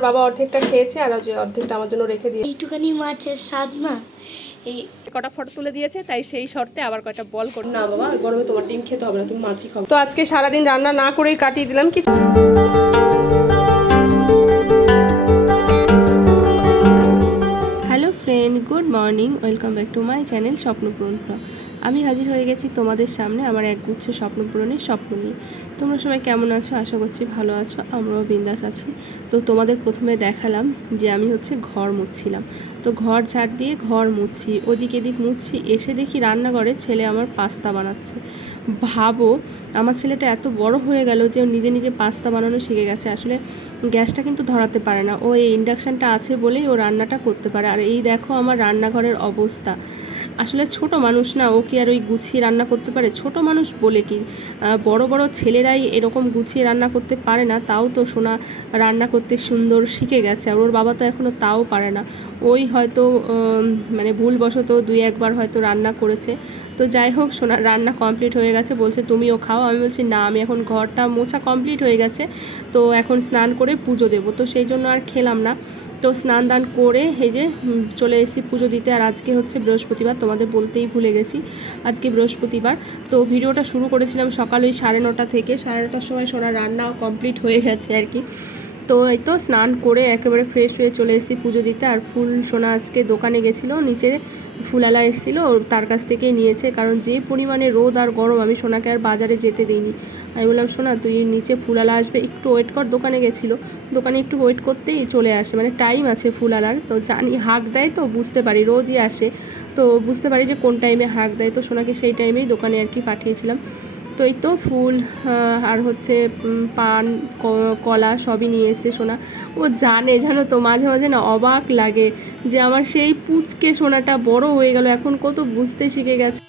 বাবা অর্ধেকটা খেয়েছে আর আজকে যে অর্ধেকটা আমার জন্য রেখে দিয়ে এইটুখানি মাছের স্বাদ না এই কটা ফটো তুলে দিয়েছে তাই সেই শর্তে আবার কয়টা বল কর না বাবা গরমে তোমার ডিম খেতে হবে না তুমি মাছই খাও। তো আজকে সারাদিন রান্না না করেই কাটিয়ে দিলাম কিছু friend good morning welcome back to my channel Swapnapuran blog. আমি হাজির হয়ে গেছি তোমাদের সামনে আমার একগুচ্ছ স্বপ্ন পূরণের স্বপ্ন নিয়ে। তোমরা সবাই কেমন আছো? আশা করছি ভালো আছো। আমরাও বিন্দাস আছি। তো তোমাদের প্রথমে দেখালাম যে আমি হচ্ছে ঘর মুছছিলাম। তো ঘর ঝাড় দিয়ে ঘর মুছছি ওদিক এদিক মুছছি এসে দেখি রান্নাঘরে ছেলে আমার পাস্তা বানাচ্ছে। ভাবো, আমার ছেলেটা এত বড় হয়ে গেল যে ও নিজে নিজে পাস্তা বানানো শিখে গেছে। আসলে গ্যাসটা কিন্তু ধরাতে পারে না। ও এই ইন্ডাকশানটা আছে বলেই ও রান্নাটা করতে পারে। আর এই দেখো আমার রান্নাঘরের অবস্থা। আসলে ছোট মানুষ না, ও কি আর ওই গুছিয়ে রান্না করতে পারে? ছোট মানুষ বলে কি বড় বড় ছেলেরাই এরকম গুছিয়ে রান্না করতে পারে না, তাও তো সোনা রান্না করতে সুন্দর শিখে গেছে। আর ওর বাবা তো এখনও তাও পারে না। ওই হয়তো মানে ভুলবশত দুই একবার হয়তো রান্না করেছে। তো যাই হোক, সোনার রান্না কমপ্লিট হয়ে গেছে। বলছে, তুমিও খাও। আমি বলছি, না, আমি এখন ঘরটা মোছা কমপ্লিট হয়ে গেছে। তো এখন স্নান করে পুজো দেবো। তো সেই জন্য আর খেলাম না। তো স্নান দান করে এই যে চলে এসেছি পুজো দিতে। আর আজকে হচ্ছে বৃহস্পতিবার, তোমাদের বলতেই ভুলে গেছি। আজকে বৃহস্পতিবার। তো ভিডিওটা শুরু করেছিলাম সকাল ওই সাড়ে নটা থেকে। সাড়ে নটার সময় সোনার রান্নাও কমপ্লিট হয়ে গেছে আর কি। তো এই তো স্নান করে একেবারে ফ্রেশ হয়ে চলে এসেছি পুজো দিতে। আর ফুল সোনা আজকে দোকানে গেছিল, নিচে ফুলালা এসেছিল তার কাছ থেকেই নিয়েছে। কারণ যে পরিমাণে রোদ আর গরম, আমি সোনাকে আর বাজারে যেতে দিইনি। আমি বললাম, সোনা, তুই নিচে ফুলালা আসবে, একটু ওয়েট কর, দোকানে গেছিল। দোকানে একটু ওয়েট করতেই চলে আসে মানে টাইম আছে ফুলালার। তো জানি হাঁক দেয় তো, বুঝতে পারি, রোজই আসে। তো বুঝতে পারি যে কোন টাইমে হাঁক দেয়, তো সোনাকে সেই টাইমেই দোকানে আর কি পাঠিয়েছিলাম। তো এই তো ফুল আর হচ্ছে পান কলা সবই নিয়ে এসছে সোনা। ও জানে, জানো তো, মাঝে মাঝে না অবাক লাগে যে আমার সেই পুচকে সোনাটা বড় হয়ে গেল, এখন কত বুঝতে শিখে গেছে।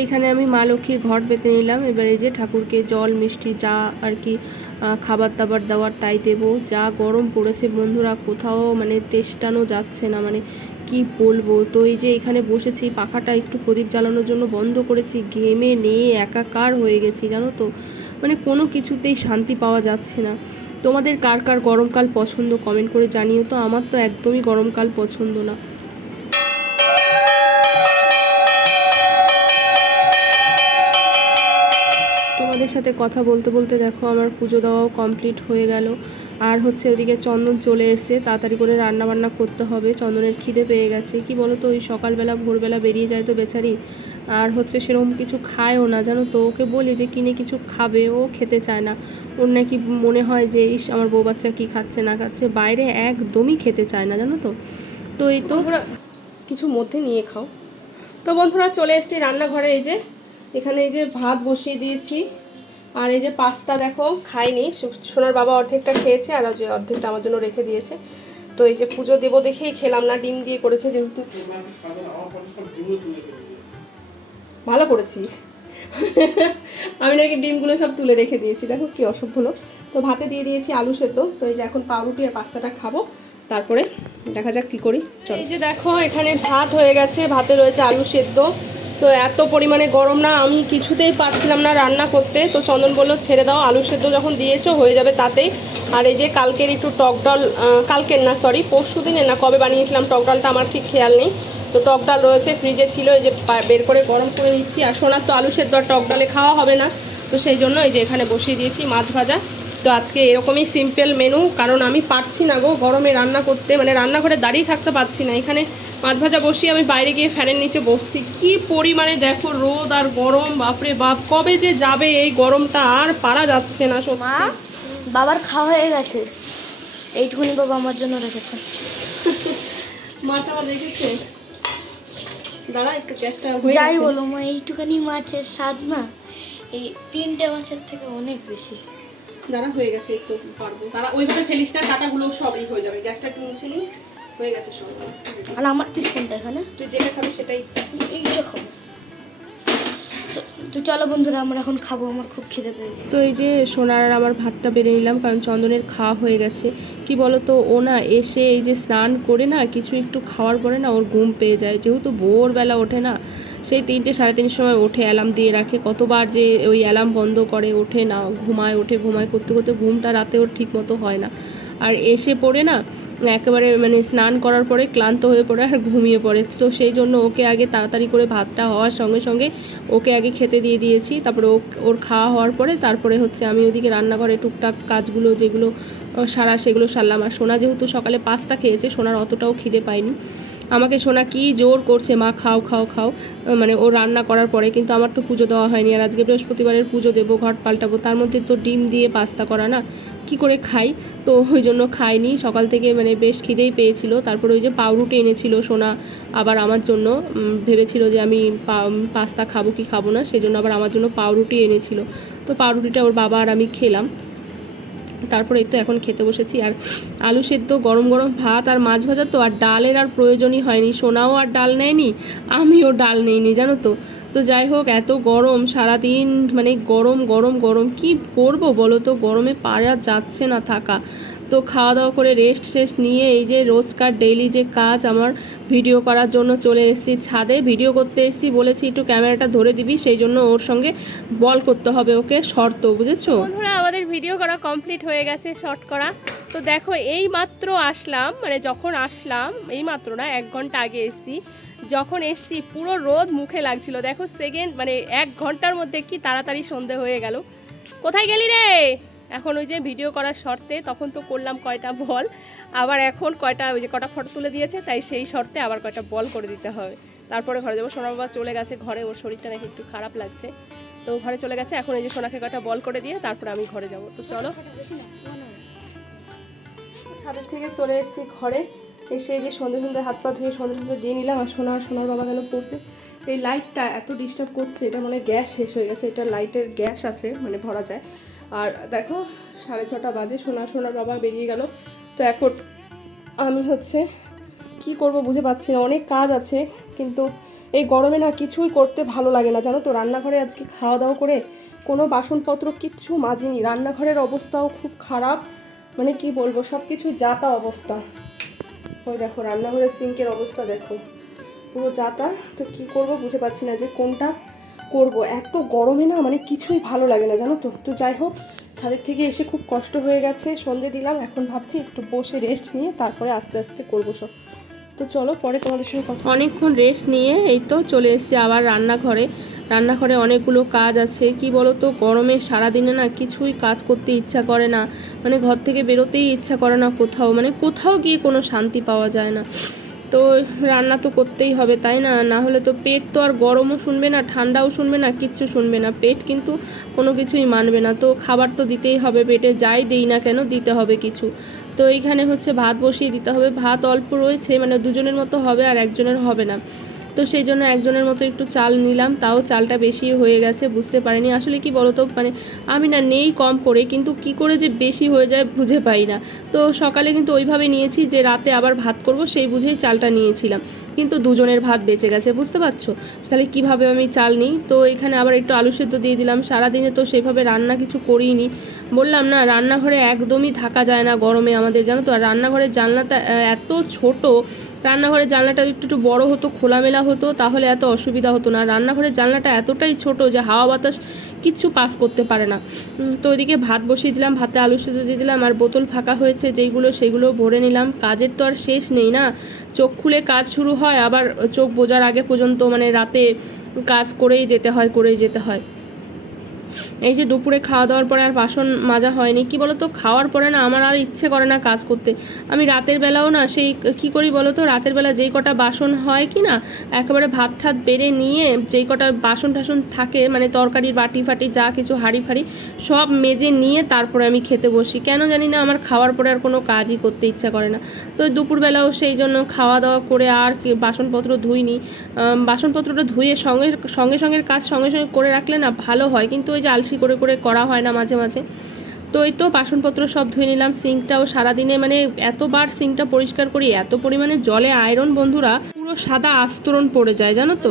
তো এখানে আমি মা লক্ষ্মীর ঘট পেতে নিলাম। এবার যে ঠাকুরকে জল, মিষ্টি, যা আর কি খাবার দাবার দেওয়ার তাই দেবো। যা গরম পড়েছে বন্ধুরা, কোথাও মানে তেষ্টানো যাচ্ছে না। মানে কি বলব? তো এই যে এখানে বসেছি, পাখাটা একটু প্রদীপ জ্বালানোর জন্য বন্ধ করেছি। ঘেমে নিয়ে একাকার হয়ে গেছি, জানো তো? মানে কোনো কিছুতেই শান্তি পাওয়া যাচ্ছে না। তোমাদের কার কার গরমকাল পছন্দ, কমেন্ট করে জানিও তো। আমার তো একদমই গরমকাল পছন্দ না। তোমাদের সাথে কথা বলতে বলতে দেখো আমার পুজো দেওয়াও কমপ্লিট হয়ে গেল। আর হচ্ছে ওদিকে চন্দন চলে এসছে, তাড়াতাড়ি করে রান্না বান্না করতে হবে। চন্দনের খিদে পেয়ে গেছে। কি বলো তো ওই সকালবেলা, ভোরবেলা বেরিয়ে যায় তো বেচারি। আর হচ্ছে সেরকম কিছু খায়ও না, জানো তো? ওকে বলি যে কিনে কিছু খাবে, ও খেতে চায় না। ওর নাকি মনে হয় যে, ইস, আমার বউ বাচ্চা কী খাচ্ছে, না খাচ্ছে? বাইরে একদমই খেতে চায় না, জানো তো? তো এই তো কিছু মধ্যে নিয়ে খাও। তো বন্ধুরা, চলে এসেছি রান্নাঘরে। এই যে, এখানে এই যে ভাত বসিয়ে দিয়েছি। আর এই যে পাস্তা দেখো, খাইনি। সোনার বাবা অর্ধেকটা খেয়েছে আর যে অর্ধেকটা আমার জন্য রেখে দিয়েছে। তো এই যে পুজো দেবো দেখেই খেলাম না, ডিম দিয়ে করেছে যেহেতু। ভালো করেছি। আমি নাকি ডিমগুলো সব তুলে রেখে দিয়েছি। দেখো কি অসভ্য লোক। তো ভাতে দিয়ে দিয়েছি আলু সেদ্ধ। তো এই যে এখন পাউরুটি আর পাস্তাটা খাব। তারপরে দেখা যাক কি করি। এই যে দেখো, এখানে ভাত হয়ে গেছে। ভাতে রয়েছে আলু সেদ্ধ। তো এত পরিমাণে গরম না, আমি কিছুতেই পারছিলাম না রান্না করতে। তো চন্দন বলল, ছেড়ে দাও, আলু সেদ্ধ যখন দিয়েছ, হয়ে যাবে তাতেই আর এই যে কালকের একটু টক ডাল কালকের না সরি পরশু দিনে না, কবে বানিয়েছিলাম টক ডালটা আমার ঠিক খেয়াল নেই। তো টক ডাল রয়েছে, ফ্রিজে ছিল, এই যে বের করে গরম করে নিচ্ছি। আর সোনার তো আলু সেদ্ধ আর টক ডালে খাওয়া হবে না। তো সেই জন্য এই যে এখানে বসিয়ে দিয়েছি মাছ ভাজা। তো আজকে এরকমই সিম্পল মেনু কারণ আমি পারছি না গো গরমে রান্না করতে। মানে রান্নাঘরে দাঁড়িয়ে থাকতে পারছি না। এখানে মাছ ভাজা বসিয়ে আমি বাইরে গিয়ে ফ্যানের নিচে বসছি। কি পরিমাণে দেখো রোদ আর গরম বাপরে বাপ। কবে যে যাবে এই গরমটা আর পারা যাচ্ছে না মা বাবার খাওয়া হয়ে গেছে। এইটুকুনি বাবা আমার জন্য রেখেছে। মাছ আমার রেখেছে? দাঁড়া একটু গ্যাসটা যাই বলো মা এইটুখানি মাছের স্বাদ না? এই তিনটে মাছের থেকে অনেক বেশি। দাঁড়া হয়ে গেছে একটু পারব। দাঁড়া ওইভাবে ফেলিস না কাটাগুলো সবই হয়ে যাবে। গ্যাসটা একটু মুছে নিই হয়ে গেছে সব। আর আমার পিস কোনটা এখানে? তুই যেটা খাবি সেটাই। এইটা খাব তো- তো চলো বন্ধুরা আমরা এখন খাব আমার খুব খিদে পেয়েছে। তো এই যে সোনার আর আমার ভাতটা বেড়ে নিলাম কারণ চন্দনের খাওয়া হয়ে গেছে। কি বলো তো ও না এসে এই যে স্নান করে না কিছু একটু খাওয়ার পরে না ওর ঘুম পেয়ে যায়। যেহেতু ভোরবেলা ওঠে না সেই তিনটে সাড়ে তিনটের সময় ওঠে অ্যালার্ম দিয়ে রাখে। কতবার যে ওই অ্যালার্ম বন্ধ করে ওঠে না ঘুমায় ওঠে ঘুমায় করতে করতে ঘুমটা রাতে ওর ঠিক মতো হয় না। আর এসে পড়ে না, একেবারে মানে স্নান করার পরে ক্লান্ত হয়ে পড়ে আর ঘুমিয়ে পড়ে। তো সেই জন্য ওকে আগে তাড়াতাড়ি করে ভাতটা হওয়ার সঙ্গে সঙ্গে ওকে আগে খেতে দিয়ে দিয়েছি। তারপরে ওর খাওয়া হওয়ার পরে তারপরে হচ্ছে আমি ওদিকে রান্নাঘরে টুকটাক কাজগুলো যেগুলো সারা সেগুলো সারলাম। আর সোনা যেহেতু সকালে পাস্তা খেয়েছে, সোনার অতটাও খিদে পায়নি। আমাকে সোনা কি জোর করছে, মা, খাও খাও খাও। মানে ও রান্না করার পরে, কিন্তু আমার তো পুজো দেওয়া হয়নি। আর আজকে বৃহস্পতিবারের পুজো দেবো, ঘট পাল্টাবো। তার মধ্যে তো ডিম দিয়ে পাস্তা করা না, কি করে খাই? তো ওই জন্য খাইনি। সকাল থেকে মানে বেশ খিদেই পেয়েছিল। তারপরে ওই যে পাউরুটি এনেছিল সোনা আবার আমার জন্য। ভেবেছিল যে আমি পাস্তা খাব কি খাব না, সেজন্য আবার আমার জন্য পাউরুটি এনেছিল। তো পাউরুটিটা ওর বাবা আর আমি খেলাম। তারপরে এই তো এখন খেতে বসেছি। আর আলু সেদ্ধ, গরম গরম ভাত, আর মাছ ভাজা তো, আর ডালের আর প্রয়োজনই হয়নি। সোনাও আর ডাল নেয়নি, আমিও ডাল নেইনি, জানো তো। তো যাই হোক, এত গরম, সারাদিন মানে গরম গরম গরম, কি করব বলো তো? গরমে পারা যাচ্ছে না থাকা। তো খাওয়া দাওয়া করে রেস্ট টেস্ট নিয়ে এই যে রোজকার ডেইলি যে কাজ আমার ভিডিও করার জন্য চলে এসেছি ছাদে। ভিডিও করতে এসেছি, বলেছি একটু ক্যামেরাটা ধরে দিবি, সেই জন্য ওর সঙ্গে বল করতে হবে ওকে, শর্ত, বুঝেছ? বন্ধুরা, আমাদের ভিডিও করা কমপ্লিট হয়ে গেছে শর্ট করা। তো দেখো, এই মাত্র আসলাম মানে যখন আসলাম, এই মাত্র না, এক ঘণ্টা আগে এসেছি। যখন এসছি, পুরো রোদ মুখে লাগছিল। দেখো সেকেন্ড মানে এক ঘণ্টার মধ্যে কি তাড়াতাড়ি সন্ধে হয়ে গেল। কোথায় গেলি রে? এখন ওই যে ভিডিও করার শর্তে তখন তো করলাম কয়টা বল। আবার এখন কয়টা ওই যে কটা ফটো তুলে দিয়েছে, তাই সেই শর্তে আবার কয়টা বল করে দিতে হবে। তারপরে ঘরে যাব সোনা বাবা চলে গেছে ঘরে, ওর শরীরটা নাকি একটু খারাপ লাগছে। তো ঘরে চলে গেছে, এখন এই যে সোনাকে কয়টা বল করে দিয়ে তারপরে আমি ঘরে যাব। তো চলো। ছাদের থেকে চলে এসেছি ঘরে। এসে যে সন্ধে সন্ধে হাত পা ধুয়ে সন্ধে সন্ধে দিয়ে নিলাম, আর সোনা, সোনার বাবা গেল পড়তে। এই লাইটটা এত ডিস্টার্ব করছে, এটা মানে গ্যাস শেষ হয়ে গেছে, এটা লাইটের গ্যাস আছে মানে ভরা যায়। আর দেখো, সাড়ে ছটা বাজে, সোনা সোনার বাবা বেরিয়ে গেল। তো এখন আমি হচ্ছে কি করব বুঝে পাচ্ছি না, অনেক কাজ আছে, কিন্তু এই গরমে না কিছুই করতে ভালো লাগে না, জানো তো? রান্নাঘরে আজকে খাওয়া দাওয়া করে কোনো বাসনপত্র কিচ্ছু মাজিনি। রান্নাঘরের অবস্থাও খুব খারাপ মানে কি বলব সব কিছু যাতা অবস্থা। ওই দেখো, রান্নাঘরের সিঙ্কের অবস্থা দেখো, পুরো যাতা। তো কি করব বুঝে পাচ্ছি না যে কোনটা করব। এত গরমে না মানে কিছুই ভালো লাগে না, জানো তো? তো যাই হোক, ছাদের থেকে এসে খুব কষ্ট হয়ে গেছে, সন্ধে দিলাম, এখন ভাবছি একটু বসে রেস্ট নিয়ে তারপরে আস্তে আস্তে করব সব। তো চলো, পরে তোমাদের সঙ্গে কথা অনেকক্ষণ রেস্ট নিয়ে এই তো চলে এসেছি আবার রান্নাঘরে। রান্নাঘরে অনেকগুলো কাজ আছে, কি বলো তো গরমে সারাদিনে না কিছুই কাজ করতে ইচ্ছা করে না। মানে ঘর থেকে বেরোতেই ইচ্ছা করে না কোথাও। মানে কোথাও গিয়ে কোনো শান্তি পাওয়া যায় না। তো রান্না তো করতেই হবে, তাই না? না হলে তো পেট তো আর গরমও শুনবে না, ঠান্ডাও শুনবে না, কিচ্ছু শুনবে না। পেট কিন্তু কোনো কিছুই মানবে না। তো খাবার তো দিতেই হবে, পেটে যাই দেই না কেন, দিতে হবে কিছু। তো এইখানে হচ্ছে ভাত বসিয়ে দিতে হবে। ভাত অল্প রয়েছে মানে দুজনের মতো হবে আর একজনের হবে না। তো সেই জন্য একজনের মতো একটু চাল নিলাম, তাও চালটা বেশি হয়ে গেছে, বুঝতে পারিনি। আসলে কি বলতো মানে আমি না নেই কম করে, কিন্তু কি করে যে বেশি হয়ে যায় বুঝে পাই না। তো সকালে কিন্তু ওইভাবে নিয়েছি যে রাতে আবার ভাত করব, সেই বুঝেই চালটা নিয়েছিলাম। কিন্তু দুজনের ভাত বেঁচে গেছে, বুঝতে পারছ? তাহলে কীভাবে আমি চাল নিই? তো এখানে আবার একটু আলু সেদ্ধ দিয়ে দিলাম। সারাদিনে তো সেভাবে রান্না কিছু করিনি। বললাম না, রান্নাঘরে একদমই থাকা যায় না গরমে আমাদের, জানো তো? আর রান্নাঘরের জানলাটা এত ছোট রান্নাঘরের জানলাটা একটু একটু বড় হতো, খোলামেলা হতো, তাহলে এত অসুবিধা হতো না। রান্নাঘরের জানলাটা এতটাই ছোট যে হাওয়া বাতাস কিচ্ছু পাস করতে পারে না। তো ওইদিকে ভাত বসিয়ে দিলাম, ভাতে আলু সেদ্ধ দিয়ে দিলাম, আর বোতল ফাঁকা হয়েছে, যেইগুলো সেগুলো ভরে নিলাম। কাজের তো আর শেষ নেই না। চোখ খুলে কাজ শুরু হয়, আবার চোখ বোঝার আগে পর্যন্ত মানে রাতে কাজ করেই যেতে হয়, করেই যেতে হয়। এই যে দুপুরে খাওয়া দাওয়ার পরে আর বাসন মাজা হয়নি, কি বলতো? খাওয়ার পরে না আমার আর ইচ্ছে করে না কাজ করতে। আমি রাতের বেলাও না সেই কি করি বলো তো রাতের বেলা যেই কটা বাসন হয় কি না, একেবারে ভাত ঠাত বেড়ে নিয়ে যেই কটা বাসন টাসন থাকে মানে তরকারির বাটি ফাটি, যা কিছু হাঁড়ি ফাড়ি, সব মেজে নিয়ে তারপরে আমি খেতে বসি। কেন জানি না আমার খাওয়ার পরে আর কোনো কাজই করতে ইচ্ছা করে না। তো দুপুরবেলাও সেই জন্য খাওয়া দাওয়া করে আর বাসনপত্র ধুইনি। বাসনপত্রটা ধুয়ে সঙ্গে সঙ্গে সঙ্গে কাজ সঙ্গে সঙ্গে করে রাখলে না ভালো হয়। কিন্তু ওই যে আলসি করে করে করা হয় না মাঝে মাঝে। তো এই তো বাসনপত্র সব ধুয়ে নিলাম সিঙ্কটাও সারাদিনে মানে এতবার সিঙ্কটা পরিষ্কার করি এত পরিমাণে জলে আয়রন বন্ধুরা পুরো সাদা আস্তরণ পড়ে যায় জানো তো?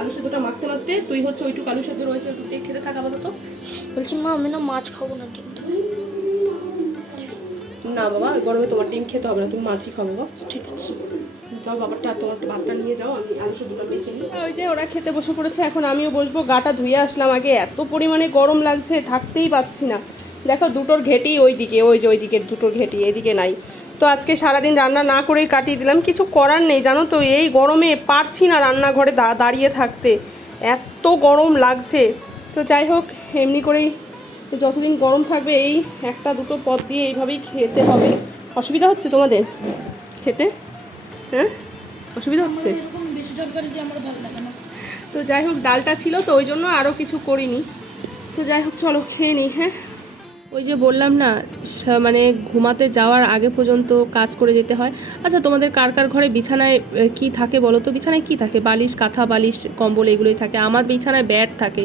আলু সেদ্ধটা মাখতে মাখতে তুই হচ্ছে ওইটুকু আলু সেদ্ধ রয়েছে ওইটুকু খেতে থাকা আপাতত বলছি মা আমি না মাছ খাব না কিন্তু। না বাবা গরমে তোমার ডিম খেতে হবে না তুমি মাছই খাবে বাবা। ঠিক আছে। যাও বাবারটা তোমার ভাতটা নিয়ে যাও আমি আলু সেদ্ধটা মেখে নিই। ওই যে ওরা খেতে বসে পড়েছে এখন আমিও বসবো গাটা ধুয়ে আসলাম আগে এত পরিমাণে গরম লাগছে থাকতেই পাচ্ছি না। দেখো দুটোর ঘেটি ওই দিকে ওই যে ওই দিকের দুটোর ঘেটি এদিকে নাই। তো আজকে সারাদিন রান্না না করেই কাটিয়ে দিলাম কিছু করার নেই জানো তো এই গরমে পারছি না রান্নাঘরে দাঁড়িয়ে থাকতে। এত গরম লাগছে। তো যাই হোক এমনি করেই যতদিন গরম থাকবে এই একটা দুটো পদ দিয়ে এইভাবেই খেতে হবে। অসুবিধা হচ্ছে তোমাদের? খেতে? হ্যাঁ? অসুবিধা হচ্ছে? তো যাই হোক, ডালটা ছিল তো ওই জন্য আরও কিছু করিনি। তো যাই হোক, চলো খেয়ে নিই হ্যাঁ? ওই যে বললাম না মানে ঘুমাতে যাওয়ার আগে পর্যন্ত কাজ করে যেতে হয়। আচ্ছা তোমাদের কার কার ঘরে বিছানায় কি থাকে বলো তো? বিছানায় কি থাকে? বালিশ, কাঁথা, বালিশ, কম্বল, এগুলোই থাকে। আমার বিছানায় ব্যাট থাকে।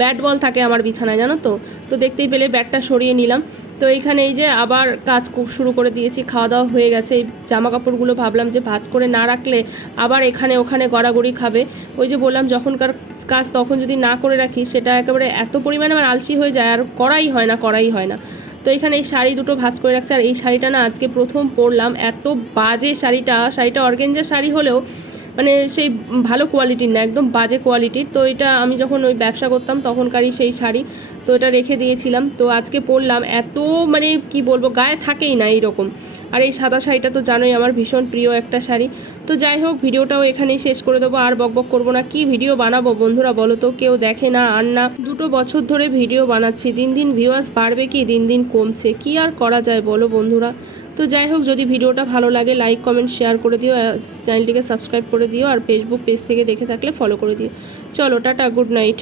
ব্যাট বল থাকে আমার বিছানায়, জানো তো? তো দেখতেই পেলে ব্যাটটা সরিয়ে নিলাম। তো এইখানে এই যে আবার কাজ শুরু করে দিয়েছি খাওয়া দাওয়া হয়ে গেছে। এই জামা কাপড়গুলো ভাবলাম যে ভাঁজ করে না রাখলে আবার এখানে ওখানে গড়াগড়ি খাবে। ওই যে বললাম, যখনকার কাজ তখন যদি না করে রাখি সেটা একেবারে এত পরিমাণে আমার আলসি হয়ে যায়, আর করাই হয় না, করাই হয় না। তো এখানে এই শাড়ি দুটো ভাজ করে রাখছে, আর এই শাড়িটা না আজকে প্রথম পরলাম, এত বাজে শাড়িটা শাড়িটা অর্গেঞ্জার শাড়ি হলেও মানে সেই ভালো কোয়ালিটির না, একদম বাজে কোয়ালিটির তো এটা আমি যখন ওই ব্যবসা করতাম, তখনকারই সেই শাড়ি। তো এটা রেখে দিয়েছিলাম। তো আজকে পরলাম, এত মানে কি বলব, গায়ে থাকেই না এইরকম। আর এই সাদা শাড়িটা তো জানোই আমার ভীষণ প্রিয় একটা শাড়ি। তো যাই হোক, ভিডিওটাও এখানেই শেষ করে দেবো। আর বকবক করব না, কি ভিডিও বানাবো বন্ধুরা বলো তো? কেউ দেখে না, আর না। দুটো বছর ধরে ভিডিও বানাচ্ছি। দিন দিন ভিউয়ার্স বাড়বে কি? দিন দিন কমছে। কি আর করা যায় বলো বন্ধুরা? তো যাই হোক, যদি ভিডিওটা ভালো লাগে লাইক কমেন্ট শেয়ার করে দিও চ্যানেলটিকে সাবস্ক্রাইব করে দিও, আর ফেসবুক পেজ থেকে দেখে থাকলে ফলো করে দিও। চলো, টাটা গুড নাইট